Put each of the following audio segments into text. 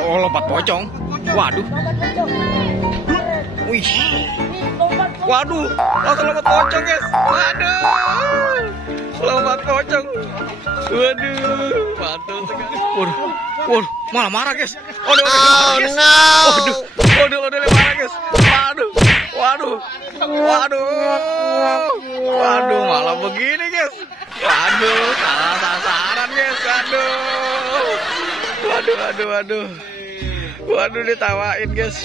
Oh, lompat pocong. Waduh. Wih. Waduh, langsung lompat pocong, guys. Waduh. Lompat pocong. Waduh, mantul sekali. Waduh, malah marah, guys. Waduh, guys. Waduh, marah, guys. Waduh, malah begini, guys. Waduh, salah sasaran, guys. Waduh, ditawain, guys.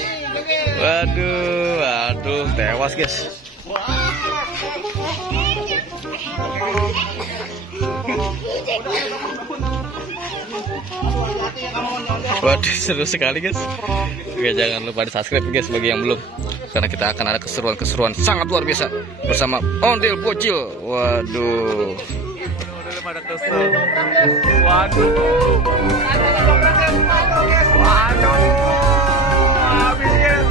Waduh, tewas, guys. Waduh, seru sekali, guys. Oke, jangan lupa di subscribe, guys, bagi yang belum, karena kita akan ada keseruan sangat luar biasa bersama Ondel Bocil. Waduh, pada kesel. Waduh, habis, guys.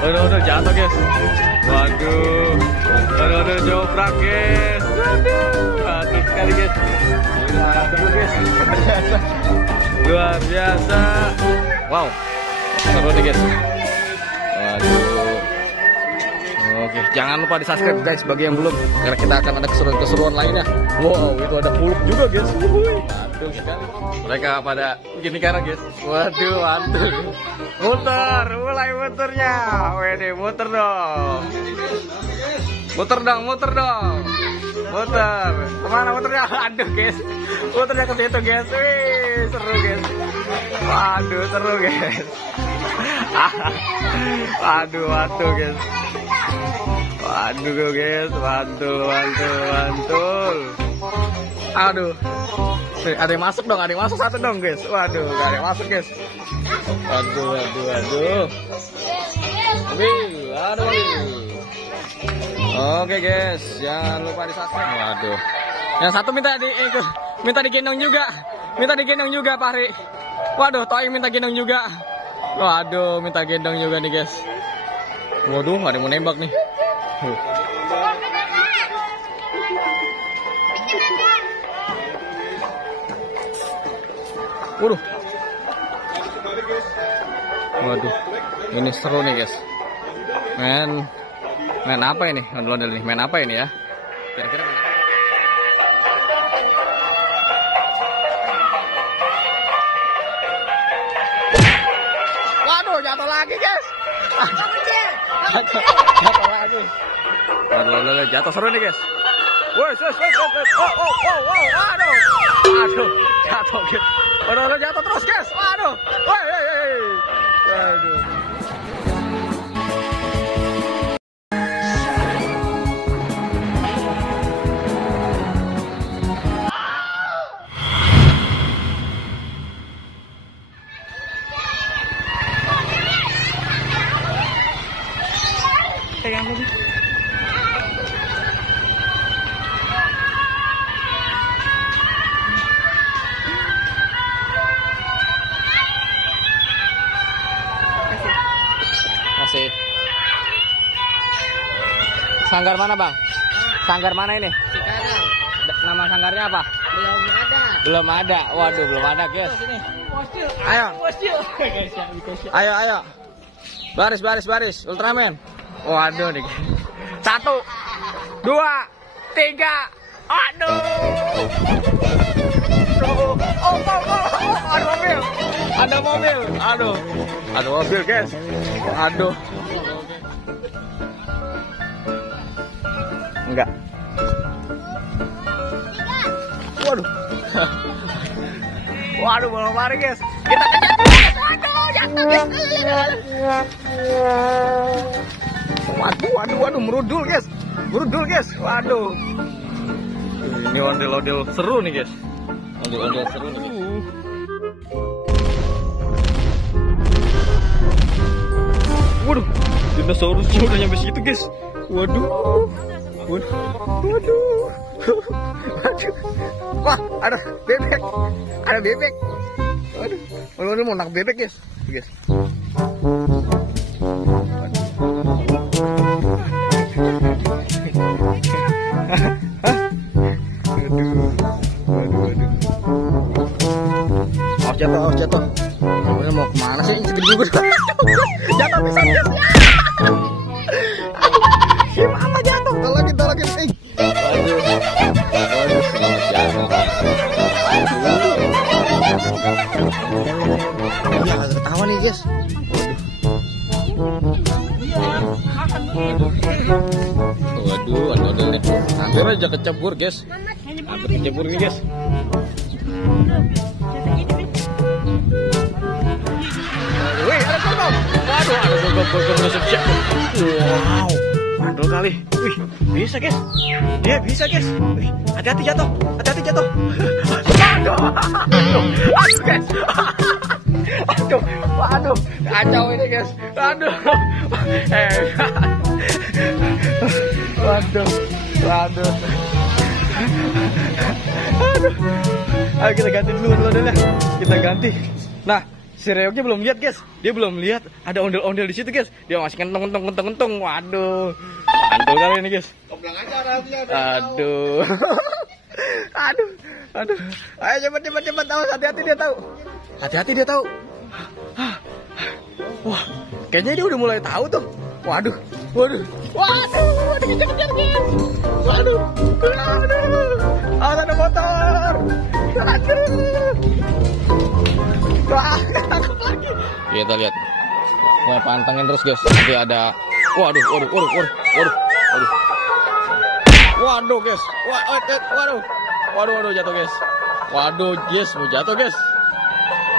Waduh, jatuh, guys. Waduh, joprak, guys. Waduh sekali, guys. Luar biasa. Wow, seru nih, guys. Waduh. Oke, jangan lupa di subscribe, guys, bagi yang belum, karena kita akan ada keseruan lainnya. Wow, itu ada puluk juga, guys. Waduh sekali. Mereka pada gini karena, guys. Waduh, mantul. Mulai muternya. Wede, muter dong. Muter. Kemana muternya? Aduh, guys. Muternya ke situ, guys. Wih, seru, guys. Waduh, seru, guys. Waduh, guys. Waduh, guys. Mantul. Aduh. Ada yang masuk dong, satu dong, guys. Waduh, gak ada yang masuk, guys. Waduh. Aduh. Oke, guys, jangan lupa di subscribe. Waduh. Yang satu minta digendong juga, Pak Hari. Waduh, Toing minta gendong juga. Waduh, minta gendong juga nih, guys. Waduh, ada yang mau nembak nih. Waduh, ini seru nih, guys. Main apa ini? Ondel-ondel nih, main apa ini ya? Kira-kira main apa? Waduh, jatuh lagi, guys. Jatuh lagi. Waduh, jatuh seru nih, guys. Woi, aduh, jatuh, guys. Waduh, jatuh terus, guys. Waduh, aduh. Pegang dulu. Masih. Sanggar mana, Bang? Sanggar mana ini? Cikarang. Nama sanggarnya apa? Belum ada. Waduh, belum ada, guys. Ayo. Baris. Ultraman. Waduh nih. 1, 2, 3. Aduh. Ada mobil. Ada mobil, guys. Aduh. Enggak. Waduh, belum lari, guys. Kita kejar. Aduh, jatuh, guys. Waduh, merudul, guys. Waduh. Ini ondel-ondel seru nih, guys. Ondel-ondel seru nih, guys. Waduh, dinosaurusnya udah nyampe situ, guys. Waduh. Wah, ada bebek. Waduh, mau nangkep bebek, guys. awas jatuh. Kemudian mau kemana sih? Segede gugus. Jatuh bisa guys. Gimana jatuh? Tolongin. Waduh, selamat jatuh. Iya, agak ketawa nih guys. Waduh, ada nih. Hampir aja kecebur guys. Hampir kecebur nih guys. Wih, ada golgol. Waduh, ada golgol siap. Wow, mandul kali. Wih, bisa guys. Dia bisa guys. Wih, hati-hati jatuh. Aduh guys. Waduh, kacau ini guys. Waduh. Waduh. Ayo kita ganti dulu modelnya. Kita ganti. Nah, si Reoknya belum lihat guys. Dia belum lihat ada ondel-ondel di situ guys. Dia masih kentong. Waduh. Mantul kali ini guys. Aduh. Ayo cepat. Awas, hati-hati dia tahu. Wah, kayaknya dia udah mulai tahu tuh. Waduh. Kejar guys. Waduh. Ada motor. Kita lihat. Mau pantengin terus guys. Nanti ada. Waduh. Waduh guys. Waduh jatuh guys. Waduh guys, mau jatuh guys.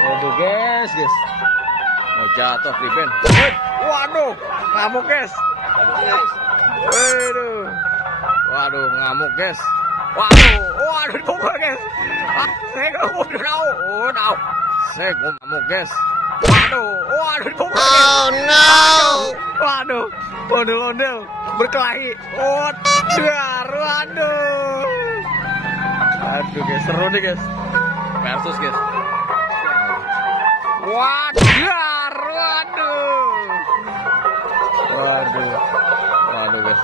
Waduh guys. Mau jatuh Riben. Waduh, ngamuk guys. Waduh, ngamuk guys. Waduh, dipukul guys. Saya ngamuk guys. Waduh, dipukul. Oh no. Waduh, ondel-ondel berkelahi. Aduh guys, seru nih guys. Versus guys. Waduh guys.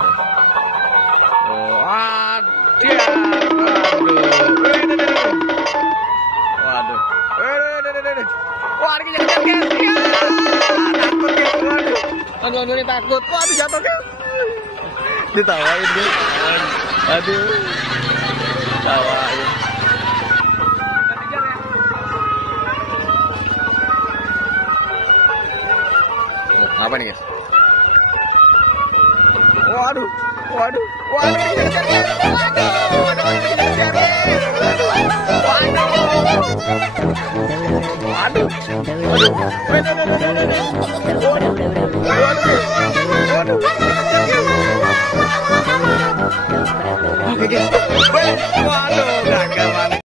Waduh, kejar guys. Takut guys. Aduh, takut. Waduh, jatuh guys. Ditawain guys. Aduh. Tawain. Apa nih guys? Waduh. Oke guys.